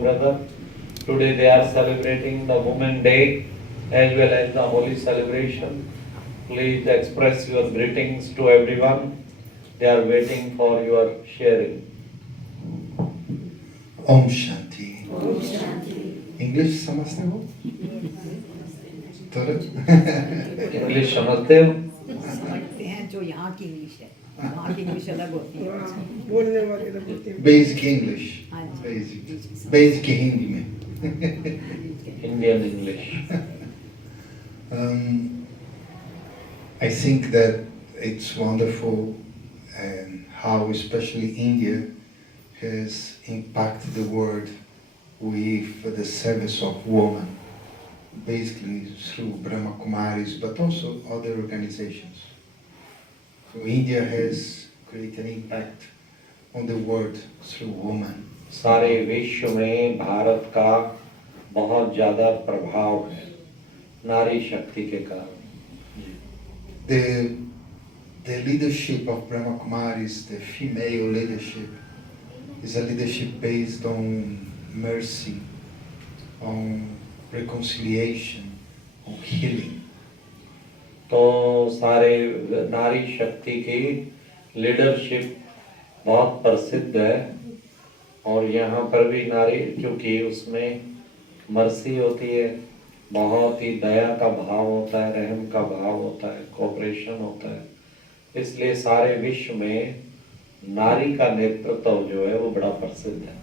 brother. Today they are celebrating the Women Day as well as the Holy celebration. Please express your greetings to everyone. They are waiting for your sharing. Om Shanti. ओम शांति। English समझते हो? थोड़ा? English समझते हो? समझते हैं जो यहाँ की इंग्लिश है, वहाँ की इंग्लिश अलग होती है। बोलने वाले तो बोलते हैं। बेसिक इंग्लिश, हाँ जी। बेसिक हिंदी में। Indian English. I think that it's wonderful and how especially India has impacted the world with the service of women, basically through Brahma Kumaris, but also other organizations. So India has created an impact on the world through women. सारे विश्व में भारत का बहुत ज़्यादा प्रभाव है नारी शक्ति के कारण। The leadership of Brahma Kumaris, the female leadership, is a leadership based on mercy, on reconciliation, on healing. तो सारे नारी शक्ति की लीडरशिप बहुत प्रसिद्ध है और यहाँ पर भी नारी क्योंकि उसमें मर्सी होती है, बहुत ही दया का भाव होता है, रहम का भाव होता है, कोऑपरेशन होता है, इसलिए सारे विश्व में नारी का नेतृत्व जो है वो बड़ा प्रसिद्ध है।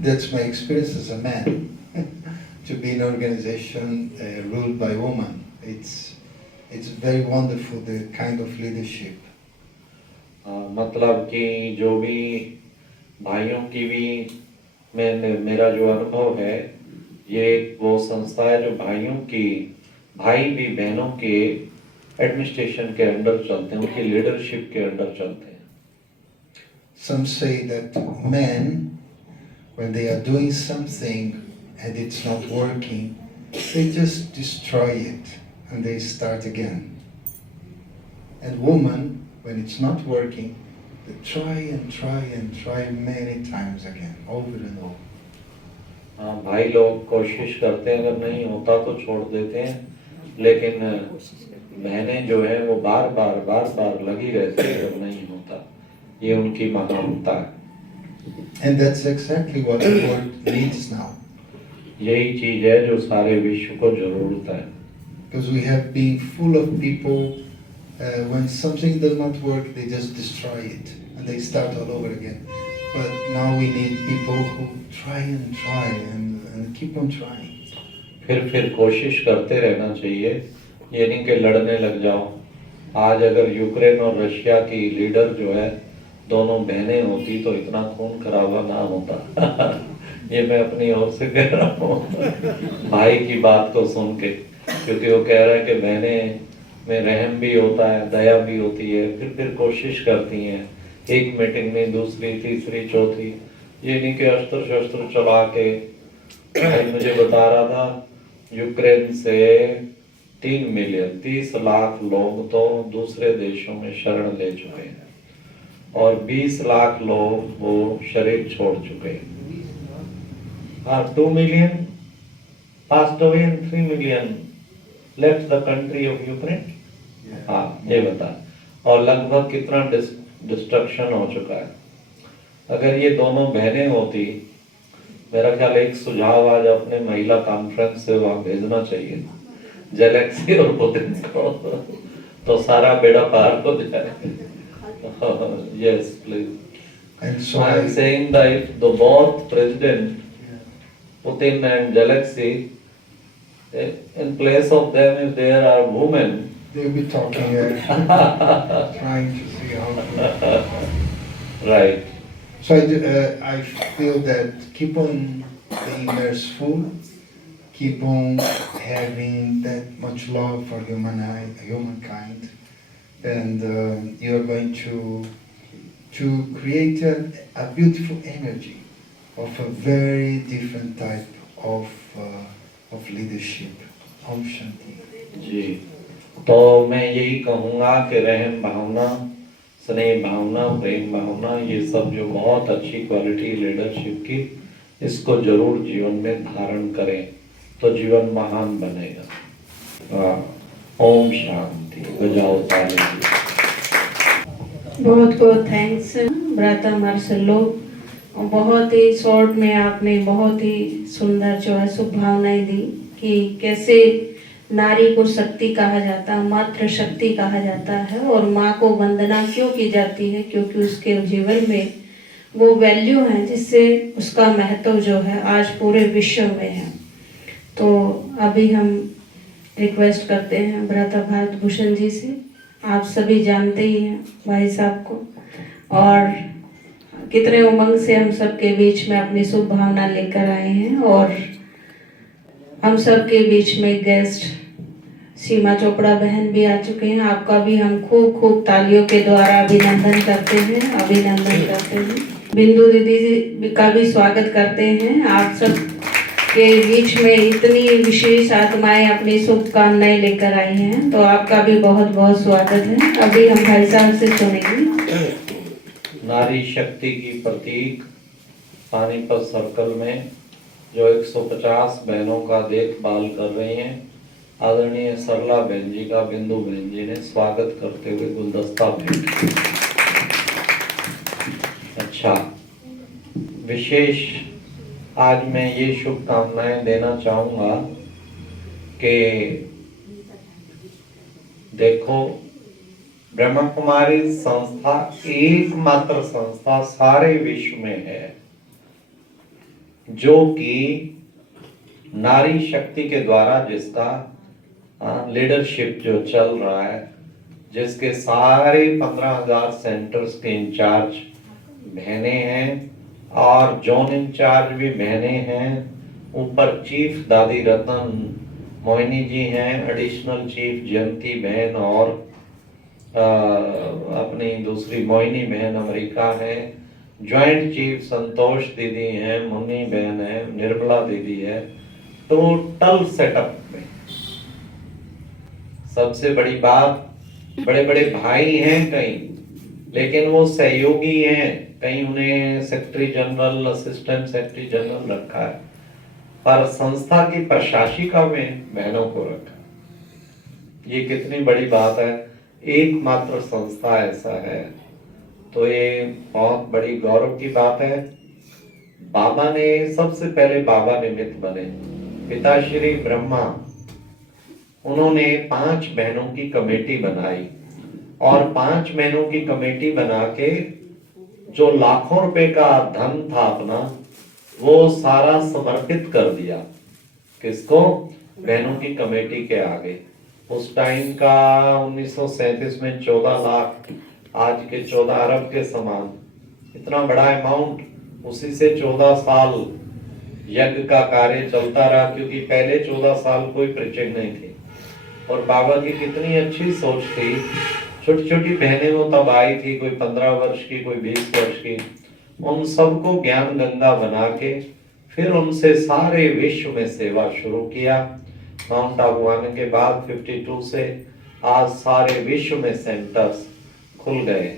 That's my experience as a man, to be in an organization ruled by women. It's very wonderful, the kind of leadership. मतलब कि जो भी भाइयों की भी मेरा जो अनुभव है, ये वो संस्था है जो भाइयों की भाई भी बहनों के एडमिनिस्ट्रेशन के अंडर चलते हैं, उनकी लीडरशिप के अंडर चलते हैं। Some say that men, when they are doing something and it's not working, they just destroy it and they start again. And women, when it's not working, they try and try and try many times again, over and over. हाँ, भाई लोग कोशिश करते हैं, अगर नहीं होता तो छोड़ देते हैं, लेकिन बहनें जो है वो बार बार लगी रहती है जब नहीं होता, ये उनकी महानता है। And that's exactly what the world needs now. यही चीज है जो सारे विश्व को जरूरत है। Because we have been full of people, when something does not work, they just destroy it and they start all over again. But now we need people who try and keep on trying. फिर कोशिश करते रहना चाहिए, ये नहीं कि लड़ने लग जाओ। आज अगर यूक्रेन और रशिया की लीडर जो है दोनों बहनें होती तो इतना खून खराबा ना होता। ये मैं अपनी ओर से कह रहा हूँ भाई की बात को सुन के, क्योंकि वो कह रहा है कि बहनें में रहम भी होता है, दया भी होती है, फिर कोशिश करती हैं, एक मीटिंग में दूसरी तीसरी चौथी, ये नहीं कि अस्त्र शस्त्र चला के। भाई मुझे बता रहा था यूक्रेन से 3 मिलियन 30 लाख लोग तो दूसरे देशों में शरण ले चुके हैं और 20 लाख लोग वो शरीर छोड़ चुके हैं। 2 million passed away and 3 million left the country of Ukraine. हाँ, ये बता। और लगभग कितना डिस्ट्रक्शन हो चुका है। अगर ये दोनों बहनें होती, मेरा ख्याल एक सुझाव आज अपने महिला कॉन्फ्रेंस से वहाँ भेजना चाहिए, जेलेंस्की और पुतिन को, तो सारा बेड़ा पार हो जाए। Yes, please. And so I am saying that if the both president Putin and Zelensky, in place of them, if there are women, they'll be talking trying to see how to... Right. So I feel that keep on being merciful, keep on having that much love for humankind, and you're going to create a beautiful energy of a very different type of leadership. Om Shanti. जी, तो मैं यही कहूँगा कि रहम भावना, स्नेह भावना, प्रेम भावना, ये सब जो बहुत अच्छी क्वालिटी लीडरशिप की, इसको जरूर जीवन में धारण करें तो जीवन महान बनेगा। ओम शांति। बजाओ ताली। बहुत बहुत थैंक्स ब्राता मार्शलो। बहुत ही शॉर्ट में आपने बहुत ही सुंदर जो है शुभभावनाएं दी कि कैसे नारी को शक्ति कहा जाता है, मातृ शक्ति कहा जाता है, और माँ को वंदना क्यों की जाती है, क्योंकि उसके जीवन में वो वैल्यू है जिससे उसका महत्व जो है आज पूरे विश्व में है। तो अभी हम रिक्वेस्ट करते हैं भ्राता भारत भूषण जी से। आप सभी जानते ही हैं भाई साहब को, और कितने उमंग से हम सबके बीच में अपनी शुभ भावना लेकर आए हैं। और हम सबके बीच में गेस्ट सीमा चोपड़ा बहन भी आ चुके हैं। आपका भी हम खूब खूब तालियों के द्वारा अभिनंदन करते हैं। बिंदु दीदी का भी स्वागत करते हैं। आप सब के बीच में इतनी विशेष आत्माएं अपनी शुभकामनाएं लेकर आई हैं, तो आपका भी बहुत बहुत स्वागत है। अभी हम भाई साहब से सुनेंगे। नारी शक्ति की प्रतीक पानीपत सर्कल में जो 150 बहनों का देखभाल कर रही हैं, आदरणीय सरला बहन जी का बिंदु बहन जी ने स्वागत करते हुए गुलदस्ता भेंट किया। अच्छा, विशेष आज मैं ये शुभकामनाएं देना चाहूंगा कि देखो, ब्रह्मा कुमारी संस्था एकमात्र संस्था सारे विश्व में है जो कि नारी शक्ति के द्वारा जिसका लीडरशिप जो चल रहा है, जिसके सारे 15,000 सेंटर्स के इंचार्ज बहनें हैं और जोन इंचार्ज भी बहनें हैं। ऊपर चीफ दादी रतन मोहिनी जी हैं, एडिशनल चीफ जयंती बहन और अपनी दूसरी मोहिनी बहन अमेरिका है, ज्वाइंट चीफ संतोष दीदी हैं, मुन्नी बहन है, निर्मला दीदी है। टोटल सेटअप में सबसे बड़ी बात, बड़े बड़े भाई हैं कई, लेकिन वो सहयोगी हैं, कहीं उन्हें secretary general, assistant secretary general रखा है, पर संस्था की प्रशासिका में बहनों को रखा। ये कितनी बड़ी बात है, एकमात्र संस्था ऐसा है, तो ये बहुत बड़ी गौरव की बात है। बाबा ने सबसे पहले बाबा निमित्त बने, पिताश्री ब्रह्मा, उन्होंने 5 बहनों की कमेटी बनाई और 5 बहनों की कमेटी बना के जो लाखों रुपए का धन था अपना, वो सारा समर्पित कर दिया। किसको? बहनों की कमेटी के आगे। उस टाइम का 1937 में 14 लाख, आज के 14 अरब के समान, इतना बड़ा अमाउंट। उसी से 14 साल यज्ञ का कार्य चलता रहा, क्योंकि पहले 14 साल कोई प्रीचिंग नहीं थी। और बाबा की कितनी अच्छी सोच थी। छोटी छोटी बहनें वो तब आई थी, कोई 15 वर्ष की, कोई 20 वर्ष की, उन सबको ज्ञान गंगा बना के फिर उनसे सारे विश्व में सेवा शुरू किया। माउंट आबू आने के बाद 52 से आज सारे विश्व में सेंटर्स खुल गए।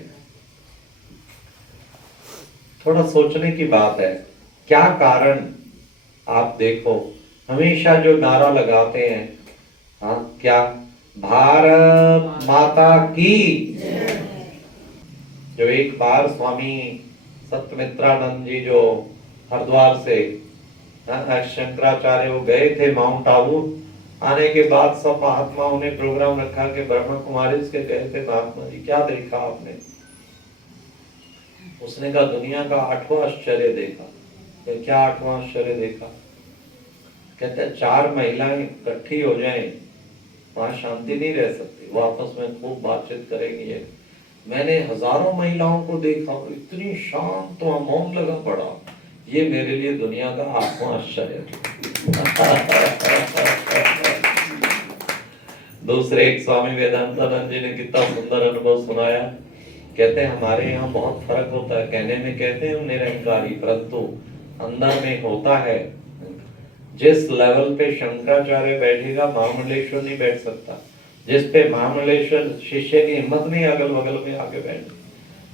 थोड़ा सोचने की बात है, क्या कारण? आप देखो, हमेशा जो नारा लगाते हैं, हाँ क्या, भारत माता की। जो एक बार स्वामी सत्यमित्रानंद जी जो हरिद्वार से शंकराचार्य वो गए थे माउंट आबू, आने के बाद सब महात्माओं ने प्रोग्राम रखा कि ब्रह्मा कुमारी के गए थे, महात्मा जी क्या देखा आपने? उसने कहा दुनिया का 8वां आश्चर्य देखा। क्या 8वां आश्चर्य देखा? कहते हैं 4 महिलाएं इकट्ठी हो जाएं, वहां शांति नहीं रह सकती, वो आपस में खूब बातचीत करेंगी। ये मैंने हजारों महिलाओं को देखा, इतनी शांत, तो मौन लगा पड़ा। ये मेरे लिए दुनिया का 8वां आश्चर्य। दूसरे एक स्वामी वेदांतानंद जी ने कितना सुंदर अनुभव सुनाया। कहते हैं हमारे यहाँ बहुत फर्क होता है, कहने में कहते हैं निरंकारी, परंतु अंदर में होता है। जिस लेवल पे शंकराचार्य बैठेगा, महामंडलेश्वर नहीं बैठ सकता। जिस पे महामंडलेश्वर शिष्य की हिम्मत नहीं अगल बगल में आके बैठ,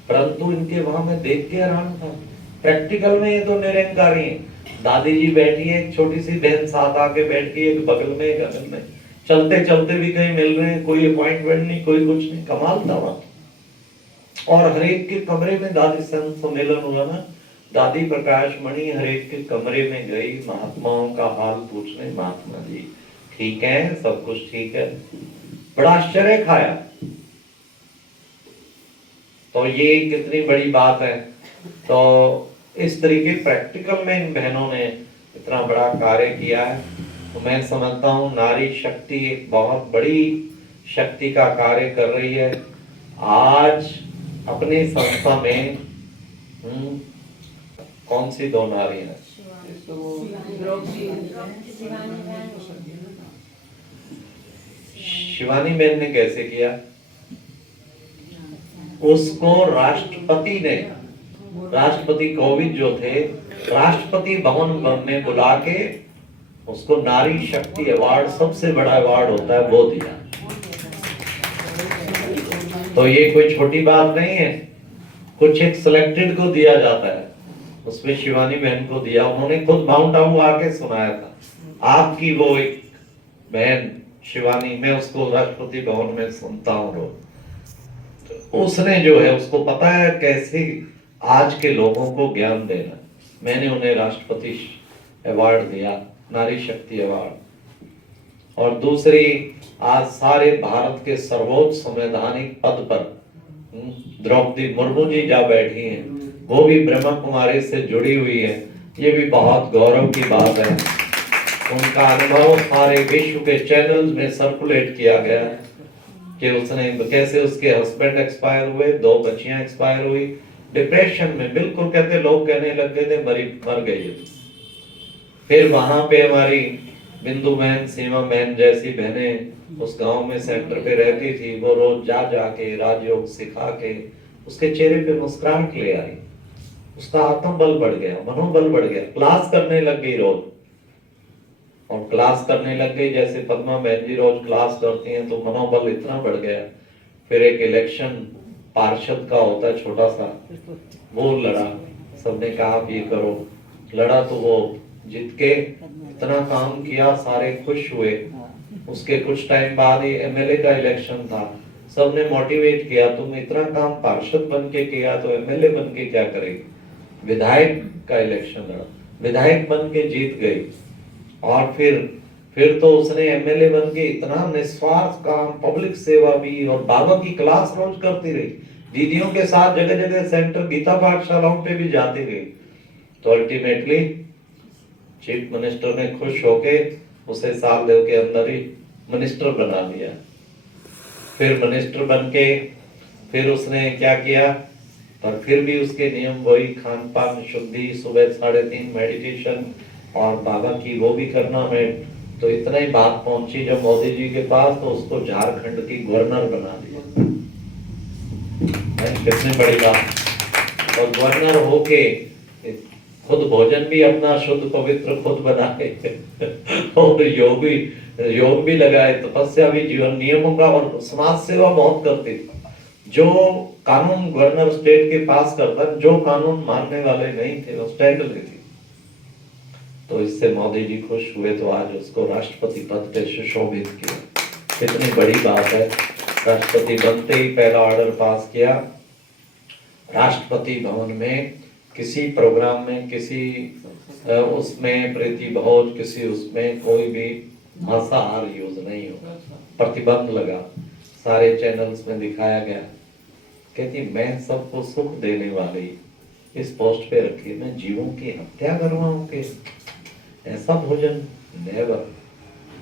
परंतु इनके वहां में देख के हैरान था। प्रैक्टिकल में ये तो निरंकारी है, दादी जी बैठी है, एक छोटी सी बहन साथ आके बैठी है, एक बगल में एक अगल में, चलते चलते भी कहीं मिल रहे हैं, कोई अपॉइंटमेंट नहीं, कोई कुछ नहीं, कमाल था वहां। और हर एक के कमरे में दादी संत सम्मेलन हुआ ना, दादी प्रकाश मणि हर एक के कमरे में गई, महात्माओं का हाल पूछने, महात्मा जी ठीक है, सब कुछ ठीक है, बड़ा आश्चर्य खाया। तो ये कितनी बड़ी बात है। तो इस तरीके प्रैक्टिकल में इन बहनों ने इतना बड़ा कार्य किया है। तो मैं समझता हूँ नारी शक्ति एक बहुत बड़ी शक्ति का कार्य कर रही है। आज अपनी संस्था में कौन सी दो नारी हैं? शिवानी बहन ने कैसे किया? उसको राष्ट्रपति ने, राष्ट्रपति कोविंद जो थे, राष्ट्रपति भवन में बुला के उसको नारी शक्ति अवार्ड, सबसे बड़ा अवार्ड होता है, वो दिया। तो ये कोई छोटी बात नहीं है, कुछ एक सिलेक्टेड को दिया जाता है, उसमें शिवानी बहन को दिया। उन्होंने खुद माउंट आबू आके सुनाया था, आपकी वो एक बहन शिवानी, मैं उसको राष्ट्रपति भवन में सुनता हूँ रोज। उसने जो है, उसको पता है कैसे आज के लोगों को ज्ञान देना। मैंने उन्हें राष्ट्रपति अवार्ड दिया, नारी शक्ति अवार्ड। और दूसरी, आज सारे भारत के सर्वोच्च संवैधानिक पद पर द्रौपदी मुर्मू जी जा बैठी हैं, वो भी ब्रह्मा कुमारी से जुड़ी हुई है। ये भी बहुत गौरव की बात है। उनका अनुभव सारे विश्व के चैनल्स में सर्कुलेट किया गया कि उसने कैसे, उसके हस्बैंड एक्सपायर हुए, 2 बच्चियां एक्सपायर हुई, डिप्रेशन में, बिल्कुल कहते, लोग कहने लग गए थे मर गई। फिर वहां पे हमारी बिंदु बहन, सीमा बहन जैसी बहनें उस गांव में सेंटर पे रहती थी, वो रोज जा के राजयोग सिखा के उसके चेहरे पे मुस्कुराहट ले आई, उसका आत्मबल बढ़ गया, मनोबल बढ़ गया, क्लास करने लग गई रोज। और क्लास करने लग गई, जैसे पद्मा बहन जी रोज क्लास करती हैं, तो मनोबल इतना बढ़ गया। फिर एक इलेक्शन पार्षद का होता है छोटा सा, वो लड़ा, सबने कहा आप ये करो, लड़ा तो वो जीत के इतना काम किया, सारे खुश हुए। उसके कुछ टाइम बाद ही एमएलए का इलेक्शन था, सबने मोटिवेट किया, तुम इतना काम पार्षद बन के किया तो एमएलए बन के क्या करेगी। विधायक का इलेक्शन लड़ा, विधायक बन के जीत गई। और फिर तो उसने एमएलए बन के इतना निस्वार्थ काम, पब्लिक सेवा भी, और बाबा की क्लास रोज करती रही, दीदियों के साथ जगह जगह सेंटर गीता पाठशालाओं पे भी जाती रही। तो अल्टीमेटली चीफ मिनिस्टर ने खुश होके उसे साल 2 के अंदर ही मिनिस्टर बना दिया। फिर मिनिस्टर बन के फिर उसने क्या किया, पर फिर भी उसके नियम वही, खान पान शुद्धि, सुबह 3:30 मेडिटेशन, और बाबा की वो भी करना है। तो इतना ही बात पहुंची जब मोदी जी के पास, तो उसको झारखंड की गवर्नर बना दिया। कितनी बड़ी बात। और गवर्नर होके खुद भोजन भी अपना शुद्ध पवित्र खुद बनाए और योग भी लगाए, तपस्या भी, जीवन नियमों का, और समाज सेवा बहुत करते थे। जो कानून गवर्नर स्टेट के पास करता, जो कानून मानने वाले नहीं थे वो स्टैंड लेते। तो इससे मोदी जी खुश हुए, तो आज उसको राष्ट्रपति पद पे सुशोभित किया। कितनी बड़ी बात है। राष्ट्रपति बनते ही पहला ऑर्डर पास किया, राष्ट्रपति भवन में किसी प्रोग्राम में, किसी उसमें प्रीति भोज, किसी उसमें कोई भी मांसाहार यूज नहीं होगा, प्रतिबंध लगा, सारे चैनल्स में दिखाया गया। कहती मैं सबको सुख देने वाली इस पोस्ट पे रखी, मैं जीवों की हत्या करवाऊं के ऐसा भोजन नेवर।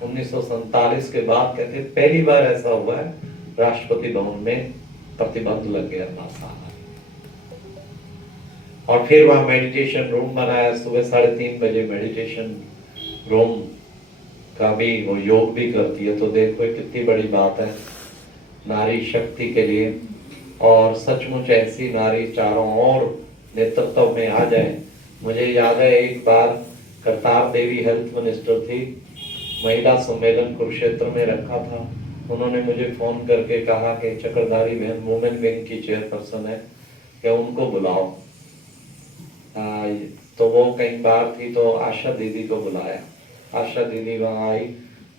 1947 के बाद कहते पहली बार ऐसा हुआ है, राष्ट्रपति भवन में प्रतिबंध लग गया मांसाहार। और फिर वहां मेडिटेशन रूम बनाया, सुबह 3:30 बजे मेडिटेशन रूम का भी, वो योग भी करती है। तो देखो कितनी बड़ी बात है नारी शक्ति के लिए। और सचमुच ऐसी नारी चारों ओर नेतृत्व में आ जाए। मुझे याद है एक बार करतार देवी हेल्थ मिनिस्टर थी, महिला सम्मेलन कुरुक्षेत्र में रखा था। उन्होंने मुझे फोन करके कहा कि चक्रधारी बहन वुमेन विंग की चेयरपर्सन है, क्या उनको बुलाओ। तो वो कई बार थी तो आशा दीदी को बुलाया, आशा दीदी वहाँ आई,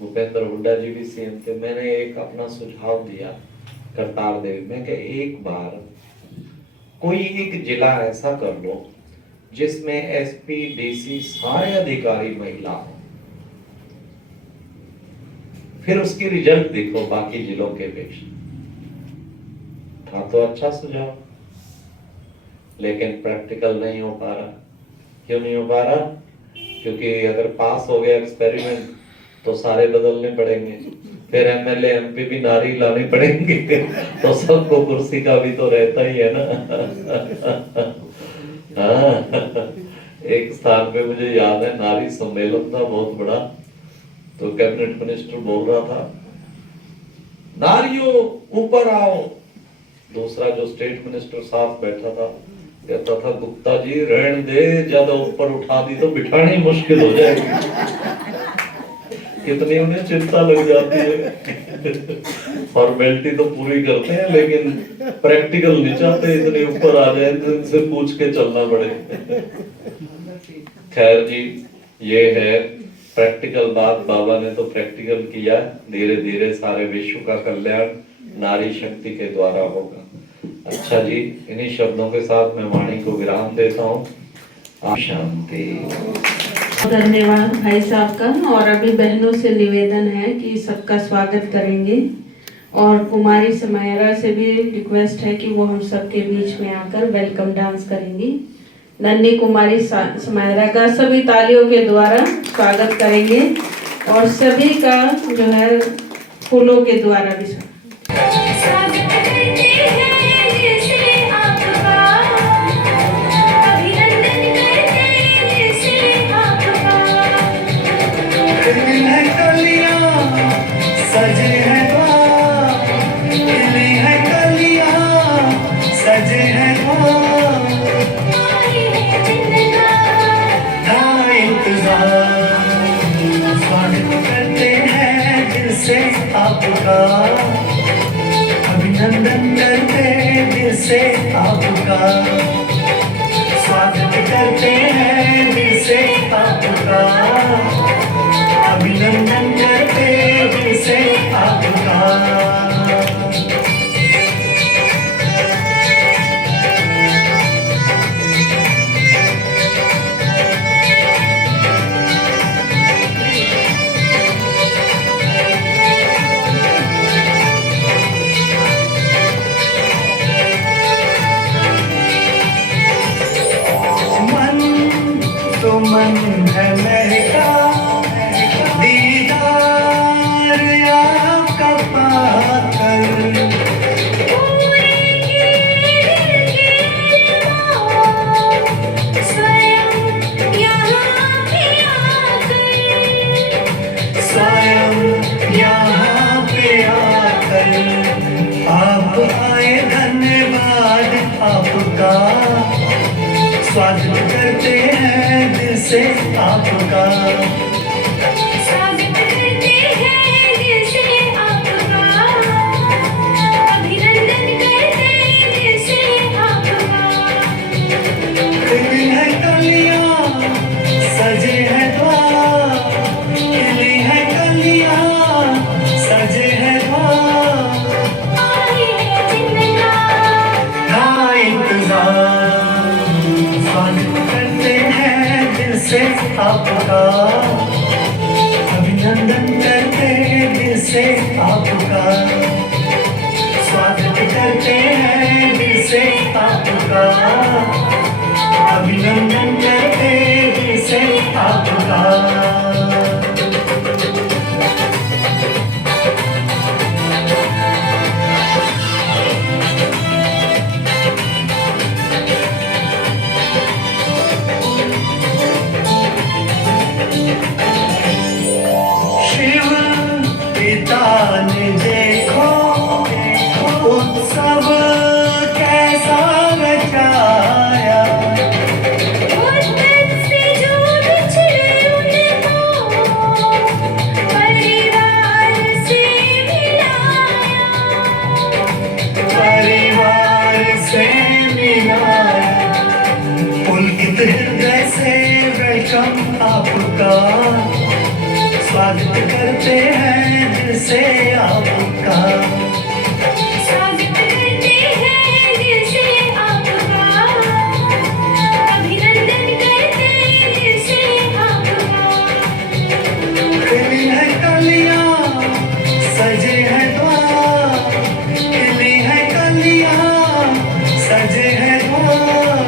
भूपेंद्र हुड्डा जी भी सीएम थे। मैंने एक अपना सुझाव दिया करतार देवी में कि एक बार कोई एक जिला ऐसा कर लो जिसमें एसपी डीसी सारे अधिकारी महिला हो, फिर उसकी रिजल्ट देखो बाकी जिलों के अपेक्षा। था तो अच्छा सुझाव, लेकिन प्रैक्टिकल नहीं हो पा रहा। क्यों नहीं हो पा रहा? क्योंकि अगर पास हो गया एक्सपेरिमेंट तो सारे बदलने पड़ेंगे, फिर एमएलए एमपी भी नारी लाने पड़ेंगे तो सबको कुर्सी का भी तो रहता ही है ना। हाँ, एक स्थान पे मुझे याद है नारी सम्मेलन था बहुत बड़ा, तो कैबिनेट मिनिस्टर बोल रहा था नारियों ऊपर आओ, दूसरा जो स्टेट मिनिस्टर साथ बैठा था कहता था गुप्ता जी रहने दे, ज्यादा ऊपर उठा दी तो बिठानी मुश्किल हो जाएगी। कितनी उन्हें चिंता लग जाती है। फॉर्मेलिटी तो पूरी करते हैं लेकिन प्रैक्टिकल नहीं चाहते इतने ऊपर आ जाए तो इनसे पूछ के चलना पड़े। खैर जी, ये है प्रैक्टिकल बात। बाबा ने तो प्रैक्टिकल किया, धीरे धीरे सारे विश्व का कल्याण नारी शक्ति के द्वारा होगा। अच्छा जी, इन्हीं शब्दों के साथ मैं वाणी को विराम देता हूँ। शांति। धन्यवाद भाई साहब का। और अभी बहनों से निवेदन है कि सबका स्वागत करेंगे, और कुमारी समायरा से भी रिक्वेस्ट है कि वो हम सबके बीच में आकर वेलकम डांस करेंगी। नन्ही कुमारी समायरा का सभी तालियों के द्वारा स्वागत करेंगे, और सभी का जो है फूलों के द्वारा भी सजे हैं सजे हैं स्वागत करते हैं दिल से आपका, अभिनंदन करते दिल से आपका, स्वागत करते हैं दिल से आपका, अभिनंदन करते दिल से आपका। मन है महका दीदार आपका पाकर, स्वयं यहाँ पे आकर आप आए, धन्यवाद आपका, स्वागत करते हैं दिल से आपका, स्वागत करते हैं दिल से आपका, अभिनंदन करते दिल से आपका। खिली है कलियां सजे हैं द्वार, खिली है कलियां सजे हैं द्वार, आई है जिंदगानी ना इंतजार, स्वागत करते हैं दिल से आपका, अभिनंदन करते दिल से आपका, स्वागत करते हैं दिल से आपका, अभिनंदन करते दिल से आपका। ने देखो उत्सव कैसा रचाया, से जो बिछड़े उन्हें स्वागत करते हैं दिल से आपका। स्वागत करते हैं दिल से आपका, अभिनंदन करते हैं दिल से आपका। खिली है कलियां सजे हैं द्वार, खिली है कलियां सजे हैं द्वार,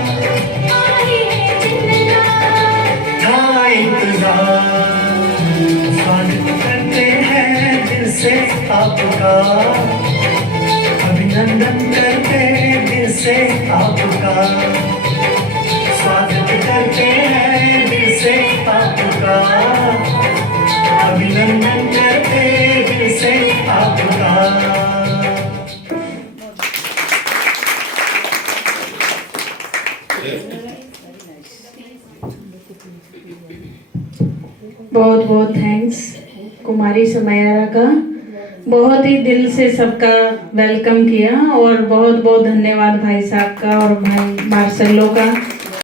आई है जिन्नत था इंतजार। स्वागत करते हैं दिल से आपका, अभिनंदन करते हैं दिल से आपका। स्वागत करते हैं दिल से आपका, अभिनंदन करते हैं दिल से आपका। बहुत बहुत थैंक्स कुमारी समयारा का, बहुत ही दिल से सबका वेलकम किया। और बहुत बहुत धन्यवाद भाई साहब का और भाई मार्सेलो का।